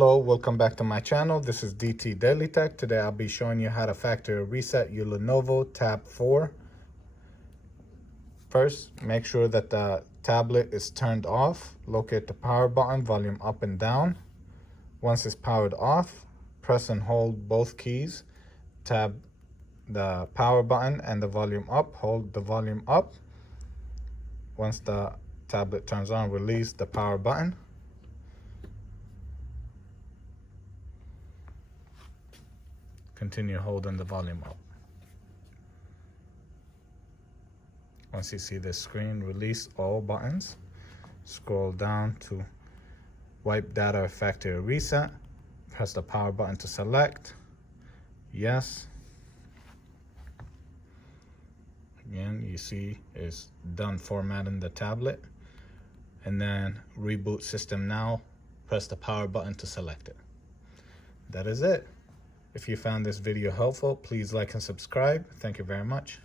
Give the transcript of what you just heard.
Hello, welcome back to my channel. This is DT DailyTech. Today I'll be showing you how to factory reset your Lenovo Tab 4. First, make sure that the tablet is turned off. Locate the power button, volume up and down. Once it's powered off, press and hold both keys. Tab the power button and the volume up. Hold the volume up. Once the tablet turns on, release the power button. Continue holding the volume up. Once you see this screen, release all buttons. Scroll down to wipe data factory reset. Press the power button to select. Yes. Again, you see it's done formatting the tablet. And then reboot system now. Press the power button to select it. That is it. If you found this video helpful, please like and subscribe. Thank you very much.